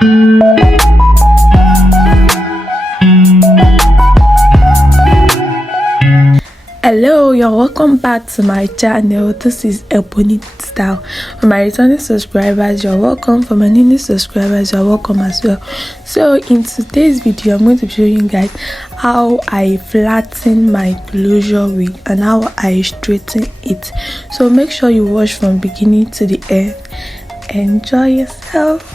Hello, you're welcome back to my channel. This is Ebony Style. For my returning subscribers, you're welcome. For my new subscribers, you're welcome as well. So in today's video, I'm going to show you guys how I flatten my closure wig and how I straighten it. So make sure you watch from beginning to the end. Enjoy yourself.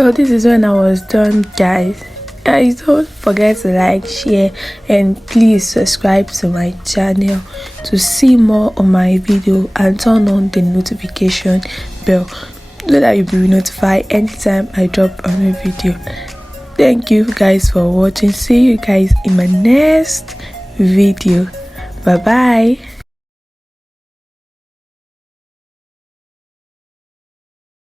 So this is when I was done, guys. And don't forget to like, share, and please subscribe to my channel to see more of my video, and turn on the notification bell so that you'll be notified anytime I drop a new video. Thank you guys for watching. See you guys in my next video. Bye bye.